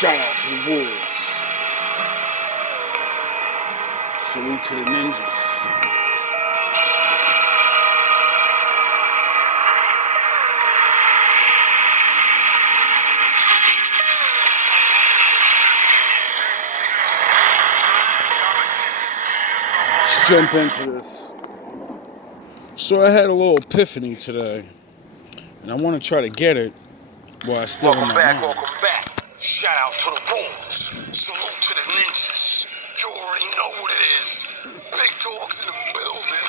Shout out to the wolves. Salute to the ninjas. Let's jump into this. So I had a little epiphany today, and I want to try to get it while I still Welcome back. Shout out to the wolves. Salute to the ninjas. You already know what it is. Big dogs in the building.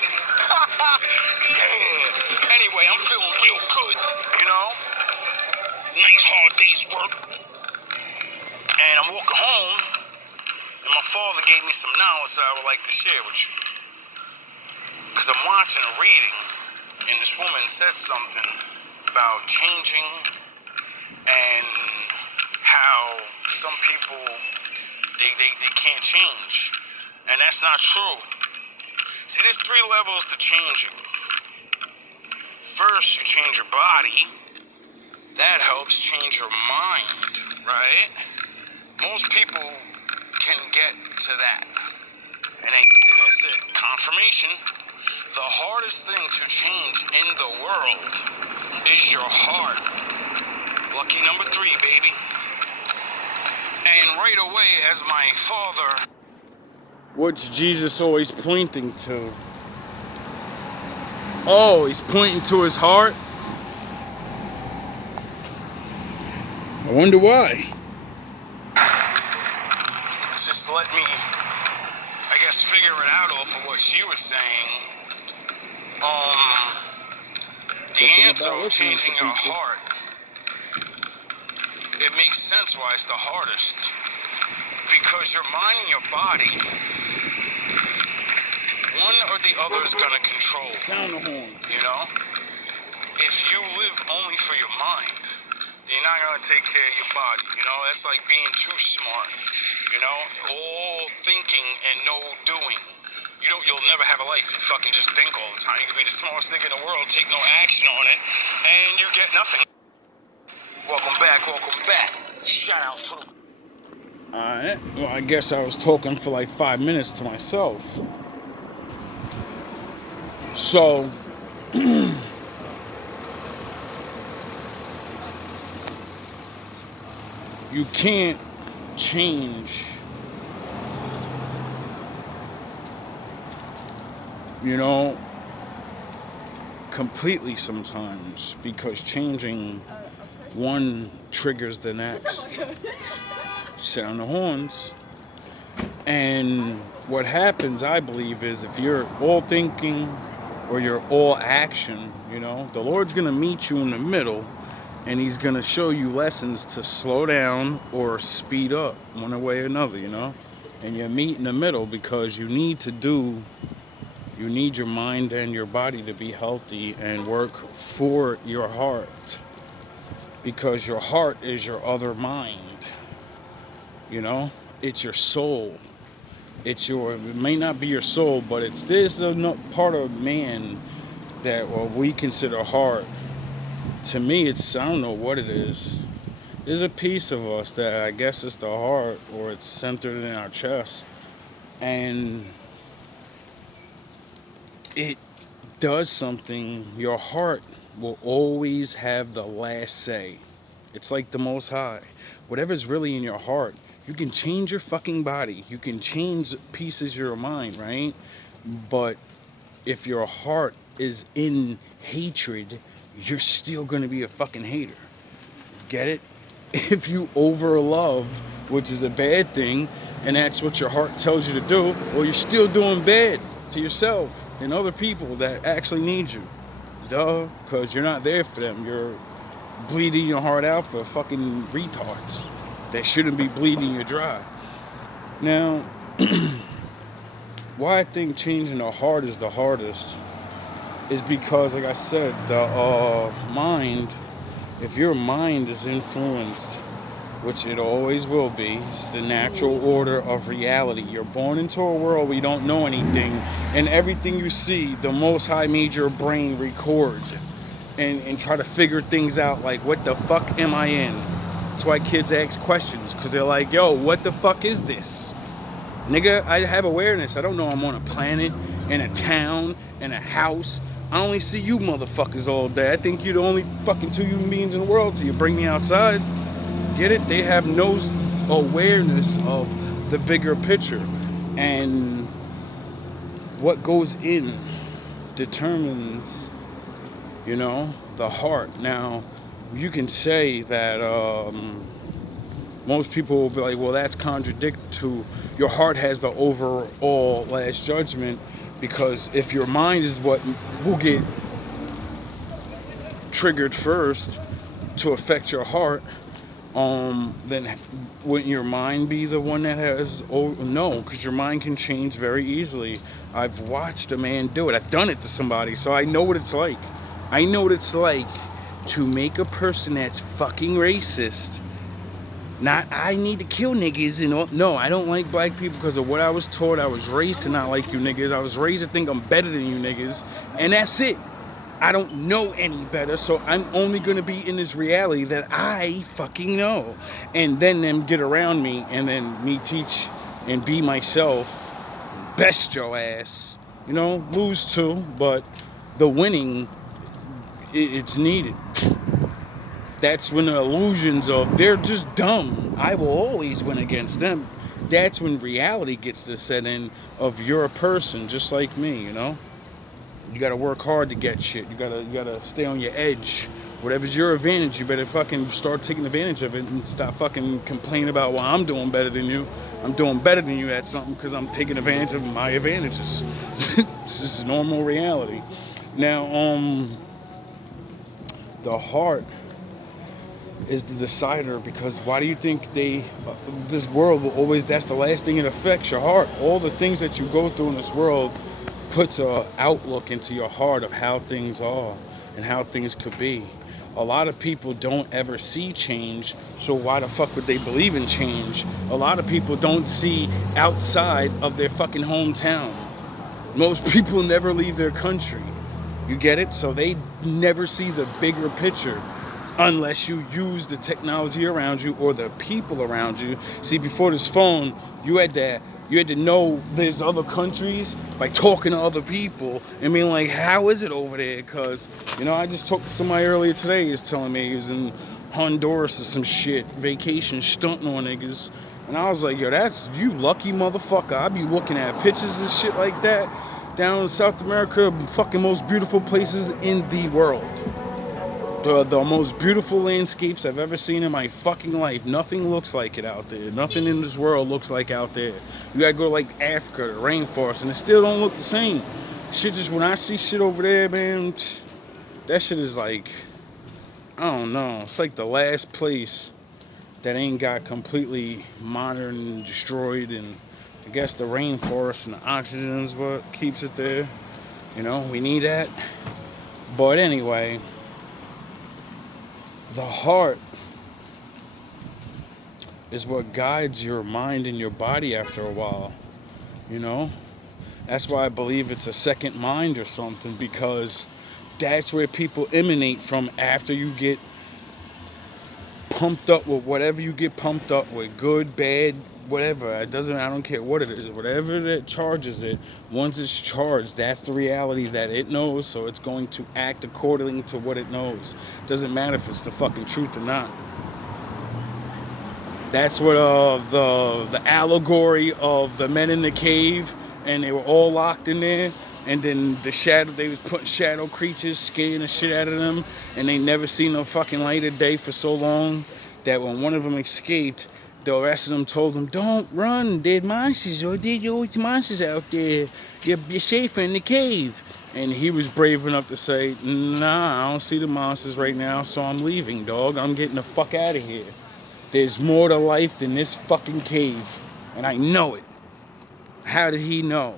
Yeah. Anyway, I'm feeling real good, you know? Nice hard day's work. And I'm walking home, and my father gave me some knowledge that I would like to share with you. Because I'm watching a reading, and this woman said something about changing and how some people, they can't change. And that's not true. See, there's 3 levels to changing. First, you change your body. That helps change your mind, right? Most people can get to that. And then it's it. Confirmation. The hardest thing to change in the world is your heart. Lucky number 3, baby. And right away, as my father... What's Jesus always pointing to? Oh, he's pointing to his heart? I wonder why. Just let me, I guess, figure it out off of what she was saying. The answer of changing your heart, it makes sense why it's the hardest. Because your mind and your body, one or the other is going to control. Sound the horn. You know? If you live only for your mind, then you're not going to take care of your body. You know, that's like being too smart. You know, all thinking and no doing. You'll never have a life if you fucking just think all the time. You can be the smartest thing in the world, take no action on it, and you get nothing. Welcome back. Shout out to the... Alright, well, I guess I was talking for like 5 minutes to myself. So, you can't change, you know, completely sometimes, because changing one triggers the next. Sound the horns. And what happens, I believe, is if you're all thinking or you're all action, you know, the Lord's going to meet you in the middle, and he's going to show you lessons to slow down or speed up one way or another, you know. And you meet in the middle because you need your mind and your body to be healthy and work for your heart, because your heart is your other mind. You know, it's your soul. It may not be your soul, but there's a part of man that we consider heart. To me, I don't know what it is. There's a piece of us that I guess is the heart, or it's centered in our chest. And it does something. Your heart will always have the last say. It's like the Most High. Whatever's really in your heart, you can change your fucking body. You can change pieces of your mind, right? But if your heart is in hatred, you're still going to be a fucking hater. Get it? If you over love, which is a bad thing, and that's what your heart tells you to do, well, you're still doing bad to yourself and other people that actually need you. Duh, because you're not there for them. You're bleeding your heart out for fucking retards that shouldn't be bleeding you dry. Now, why I think changing the heart is the hardest is because, like I said, the mind, if your mind is influenced, which it always will be, it's the natural order of reality. You're born into a world where you don't know anything, and everything you see, the Most High made your brain record and try to figure things out, like, what the fuck am I in? That's why kids ask questions, because they're like, yo, what the fuck is this? Nigga, I have awareness. I don't know I'm on a planet, in a town, in a house. I only see you motherfuckers all day. I think you're the only fucking two human beings in the world till you bring me outside. Get it? They have no awareness of the bigger picture. And what goes in determines, you know, the heart. Now, you can say that most people will be like, well, that's contradictory to your heart has the overall last judgment, because if your mind is what will get triggered first to affect your heart, then wouldn't your mind be the one that has? Oh no, because your mind can change very easily. I've watched a man do it. I've done it to somebody, so I know what it's like. I know what it's like to make a person that's fucking racist. Not, I need to kill niggas and all. No, I don't like black people because of what I was taught. I was raised to not like you niggas. I was raised to think I'm better than you niggas. And that's it. I don't know any better, so I'm only going to be in this reality that I fucking know. And then them get around me, and then me teach and be myself. Best your ass. You know, lose too, but the winning, it's needed. That's when the illusions of they're just dumb, I will always win against them. That's when reality gets to set in of you're a person just like me, you know? You gotta work hard to get shit. You gotta stay on your edge. Whatever's your advantage, you better fucking start taking advantage of it and stop fucking complaining about, well, I'm doing better than you. I'm doing better than you at something because I'm taking advantage of my advantages. This is normal reality. Now, the heart is the decider, because why do you think this world will always, that's the last thing it affects, your heart. All the things that you go through in this world puts a outlook into your heart of how things are and how things could be. A lot of people don't ever see change, so why the fuck would they believe in change? A lot of people don't see outside of their fucking hometown. Most people never leave their country. You get it? So they never see the bigger picture unless you use the technology around you or the people around you. See, before this phone, you had to know there's other countries by talking to other people and being like, how is it over there? Because, you know, I just talked to somebody earlier today. He was telling me he was in Honduras or some shit, vacation, stunting on niggas. And I was like, yo, that's you lucky motherfucker. I be looking at pictures and shit like that down in South America, fucking most beautiful places in the world. The most beautiful landscapes I've ever seen in my fucking life. Nothing looks like it out there. Nothing in this world looks like out there. You gotta go to like Africa, the rainforest, and it still don't look the same. Shit, just when I see shit over there, man, that shit is like, I don't know. It's like the last place that ain't got completely modern and destroyed, and I guess the rainforest and the oxygen is what keeps it there. You know, we need that. But anyway, the heart is what guides your mind and your body after a while, you know? That's why I believe it's a second mind or something, because that's where people emanate from after you get pumped up with whatever you get pumped up with, good, bad, whatever. I don't care what it is. Whatever that charges it, once it's charged, that's the reality that it knows, so it's going to act according to what it knows. Doesn't matter if it's the fucking truth or not. That's what the allegory of the men in the cave, and they were all locked in there, and then they was putting shadow creatures, scaring the shit out of them, and they never seen no fucking light of day for so long that when one of them escaped, the rest of them told them, don't run, there's monsters, or there's always monsters out there. You're safer in the cave. And he was brave enough to say, nah, I don't see the monsters right now, so I'm leaving, dog. I'm getting the fuck out of here. There's more to life than this fucking cave, and I know it. How did he know?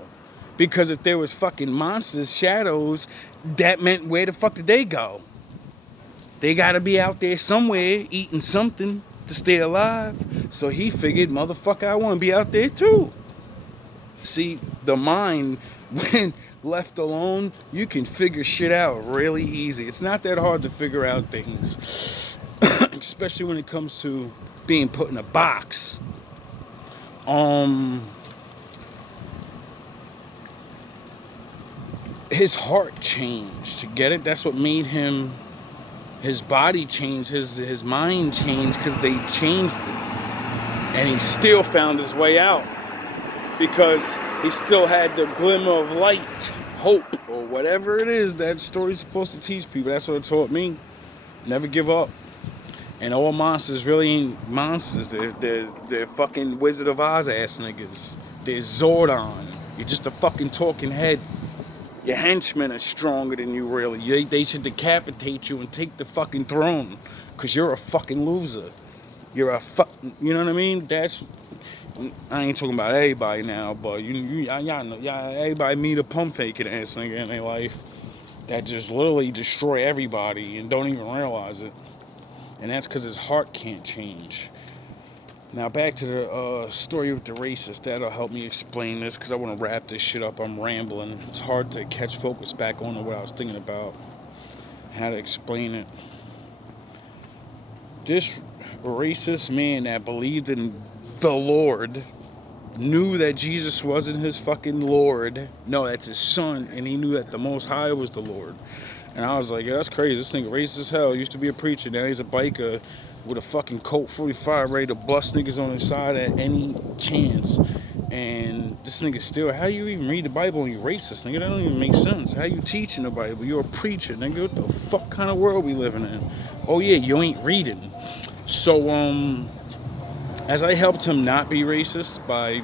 Because if there was fucking monsters, shadows, that meant where the fuck did they go? They gotta be out there somewhere eating something to stay alive. So he figured, motherfucker, I wanna be out there too. See, the mind, when left alone, you can figure shit out really easy. It's not that hard to figure out things. especially when it comes to being put in a box. His heart changed. To get it? That's what made him. His body changed. His mind changed because they changed it, and he still found his way out because he still had the glimmer of light, hope, or whatever it is that story's supposed to teach people. That's what it taught me. Never give up. And all monsters really ain't monsters. They're fucking Wizard of Oz ass niggas. They're Zordon. You're just a fucking talking head. Your henchmen are stronger than you, really. They should decapitate you and take the fucking throne. Because you're a fucking loser. You're a you know what I mean? I ain't talking about everybody now, but y'all know, everybody meet a pump faking ass nigga in their life that just literally destroy everybody and don't even realize it. And that's because his heart can't change. Now back to the story with the racist. That'll help me explain this because I want to wrap this shit up. I'm rambling. It's hard to catch focus back on what I was thinking about. How to explain it. This racist man that believed in the Lord knew that Jesus wasn't his fucking Lord. No, that's his son. And he knew that the Most High was the Lord. And I was like, yeah, that's crazy. This nigga racist as hell. Used to be a preacher. Now he's a biker with a fucking Colt 45 ready to bust niggas on his side at any chance. And this nigga still, how you even read the Bible and you racist, nigga? That don't even make sense. How you teaching the Bible? You're a preacher, nigga. What the fuck kind of world we living in? Oh yeah, you ain't reading. So, as I helped him not be racist by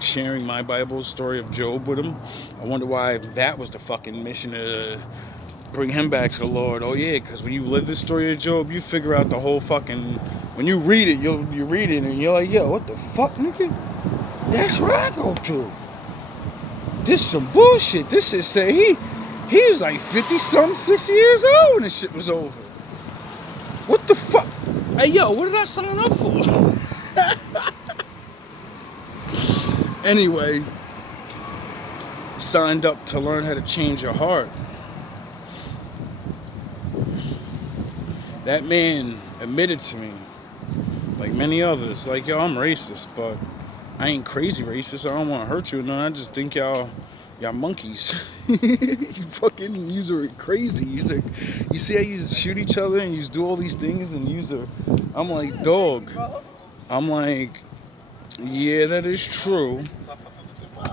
sharing my Bible story of Job with him, I wonder why that was the fucking mission to bring him back to the Lord. Oh yeah, because when you live the story of Job, you figure out the whole fucking. When you read it, you read it and you're like, yo, what the fuck, nigga? That's where I go to. This some bullshit. This shit say he was like 50-something, 60 years old when this shit was over. What the fuck? Hey yo, what did I sign up for? Anyway, signed up to learn how to change your heart. That man admitted to me, like many others, like, yo, I'm racist, but I ain't crazy racist. I don't want to hurt you. No, I just think y'all monkeys. You fucking yous are crazy. You see how you shoot each other and you do all these things and I'm like, dog. I'm like, yeah, that is true.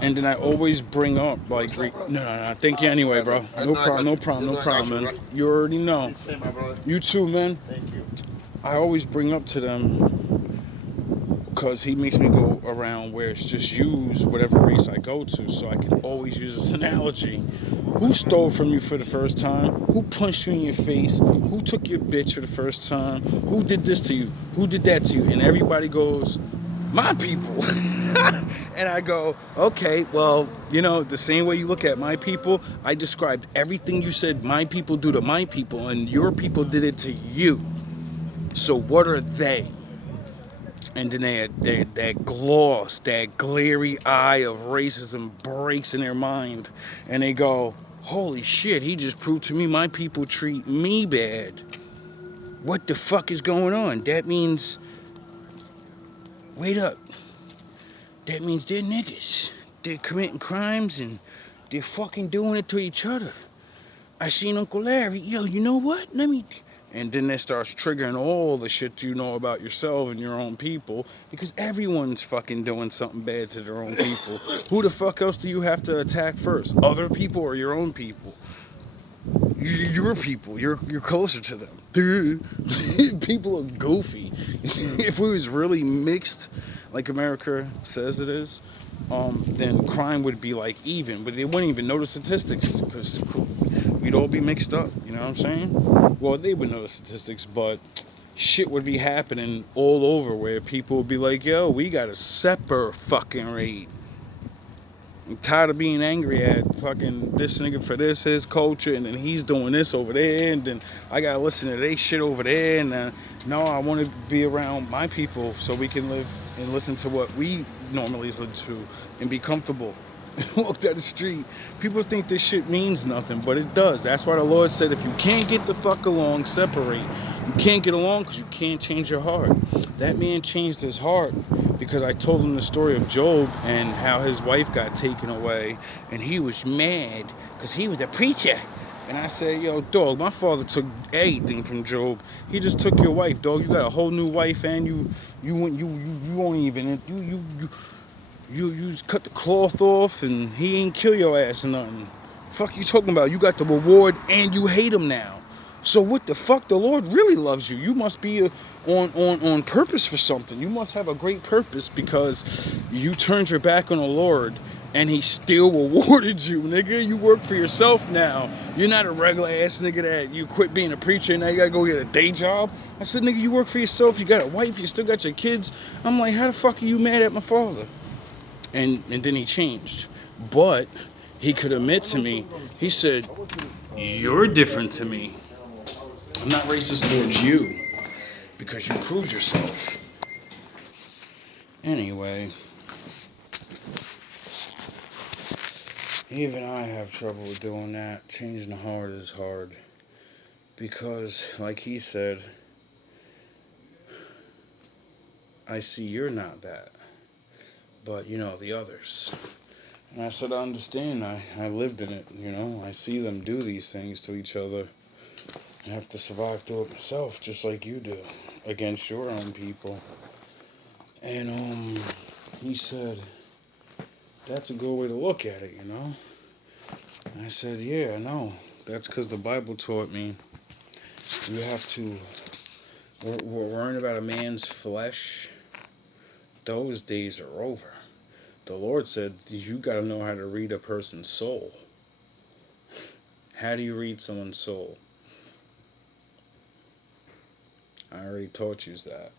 And then I always bring up, like, no, thank you anyway, bro. No problem, man. You already know. You too, man. Thank you. I always bring up to them, because he makes me go around where it's just use whatever race I go to, so I can always use this analogy. Who stole from you for the first time? Who punched you in your face? Who took your bitch for the first time? Who did this to you? Who did that to you? And everybody goes, my people. And I go, okay, well, you know, the same way you look at my people, I described everything you said my people do to my people, and your people did it to you. So what are they? And then that gloss, that glary eye of racism breaks in their mind. And they go, holy shit, he just proved to me my people treat me bad. What the fuck is going on? That means, wait up. That means they're niggas. They're committing crimes and they're fucking doing it to each other. I seen Uncle Larry. Yo, you know what? And then that starts triggering all the shit you know about yourself and your own people, because everyone's fucking doing something bad to their own people. Who the fuck else do you have to attack first? Other people or your own people? Your people. You're closer to them. People are goofy. If we was really mixed, like America says it is, then crime would be like even, but they wouldn't even know the statistics because we'd all be mixed up. You know what I'm saying? Well, they would know the statistics, but shit would be happening all over where people would be like, yo, we got a separate fucking rate. I'm tired of being angry at fucking this nigga for this, his culture, and then he's doing this over there, and then I gotta listen to they shit over there, and no, I want to be around my people so we can live and listen to what we normally listen to and be comfortable. Walk down the street. People think this shit means nothing, but it does. That's why the Lord said, if you can't get the fuck along, separate. You can't get along because you can't change your heart. That man changed his heart because I told him the story of Job and how his wife got taken away, and he was mad because he was a preacher. And I said, yo, dog, my father took everything from Job. He just took your wife, dog. You got a whole new wife, and you won't even you just cut the cloth off, and he ain't kill your ass or nothing. Fuck you talking about? You got the reward, and you hate him now. So what the fuck? The Lord really loves you. You must be on purpose for something. You must have a great purpose because you turned your back on the Lord and he still rewarded you, nigga. You work for yourself now. You're not a regular ass nigga that you quit being a preacher and now you gotta go get a day job. I said, nigga, you work for yourself. You got a wife. You still got your kids. I'm like, how the fuck are you mad at my father? And then he changed. But he could admit to me, he said, you're different to me. I'm not racist towards you because you proved yourself. Anyway, even I have trouble with doing that. Changing the heart is hard because, like he said, I see you're not that, but you know, the others. And I said, I understand. I lived in it, you know. I see them do these things to each other. I have to survive through it myself, just like you do, against your own people. And he said, that's a good way to look at it, you know. And I said, yeah, I know. That's because the Bible taught me you have to worrying about a man's flesh. Those days are over. The Lord said you got to know how to read a person's soul. How do you read someone's soul? I already taught you that.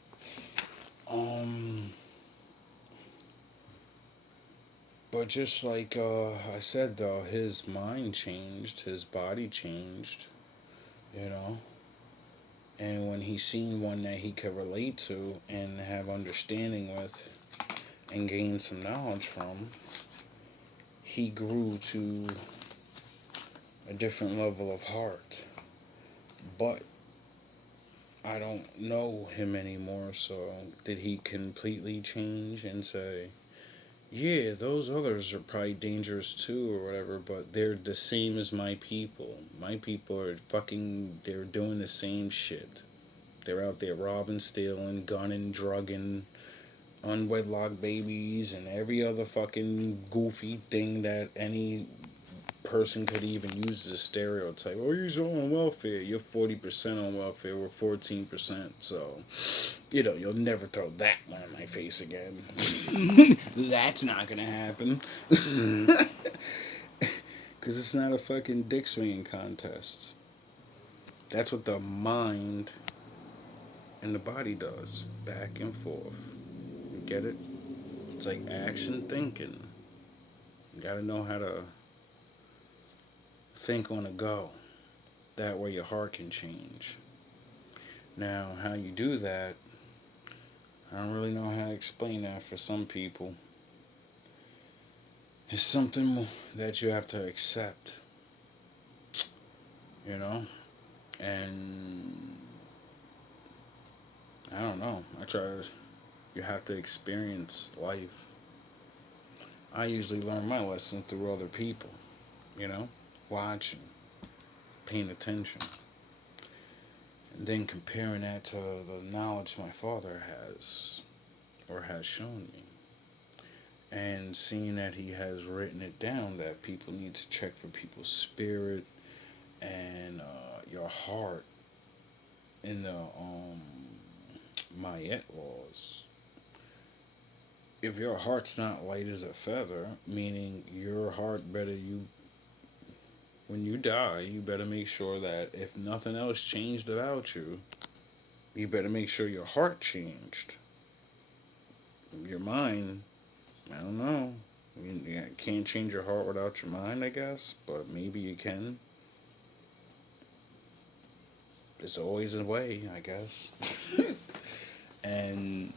But just like I said, though, his mind changed, his body changed, you know. And when he seen one that he could relate to and have understanding with and gain some knowledge from, he grew to a different level of heart. But I don't know him anymore, so did he completely change and say, yeah, those others are probably dangerous too or whatever, but they're the same as my people. My people are they're doing the same shit. They're out there robbing, stealing, gunning, drugging, unwedlock babies, and every other fucking goofy thing that any person could even use as a stereotype. Oh, you're on welfare. You're 40% on welfare. We're 14%. So, you know, you'll never throw that one in my face again. That's not gonna happen. Because it's not a fucking dick swinging contest. That's what the mind and the body does. Back and forth. You get it? It's like action thinking. You gotta know how to think on the go. That way your heart can change. Now, how you do that, I don't really know how to explain that for some people. It's something that you have to accept, you know? And I don't know. You have to experience life. I usually learn my lessons through other people, you know? Watching, paying attention. And then comparing that to the knowledge my father has or has shown me. And seeing that he has written it down that people need to check for people's spirit and your heart in the Mayet laws. If your heart's not light as a feather, meaning your heart when you die, you better make sure that if nothing else changed about you, you better make sure your heart changed. Your mind, I don't know. You can't change your heart without your mind, I guess, but maybe you can. There's always a way, I guess. And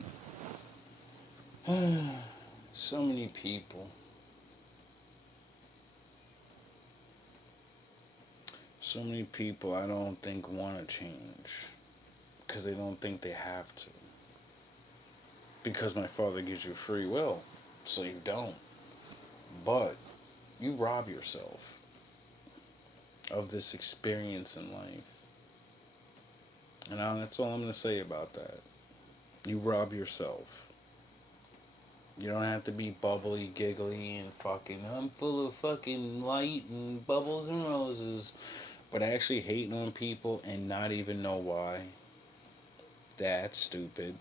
so many people. So many people I don't think want to change. because they don't think they have to. Because my Father gives you free will, so you don't. But you rob yourself of this experience in life. And that's all I'm going to say about that. You rob yourself. You don't have to be bubbly, giggly, and fucking, I'm full of fucking light and bubbles and roses. But actually hating on people and not even know why. That's stupid.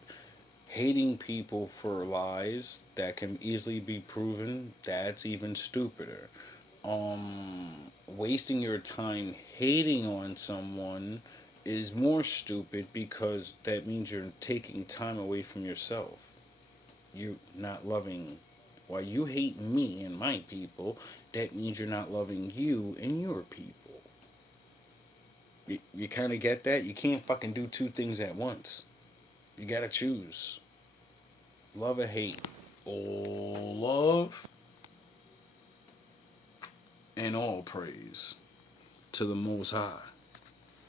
Hating people for lies that can easily be proven, that's even stupider. Wasting your time hating on someone is more stupid because that means you're taking time away from yourself. You're not loving. While you hate me and my people, that means you're not loving you and your people. You kind of get that? You can't fucking do two things at once. You gotta choose. Love or hate. All love and all praise to the Most High.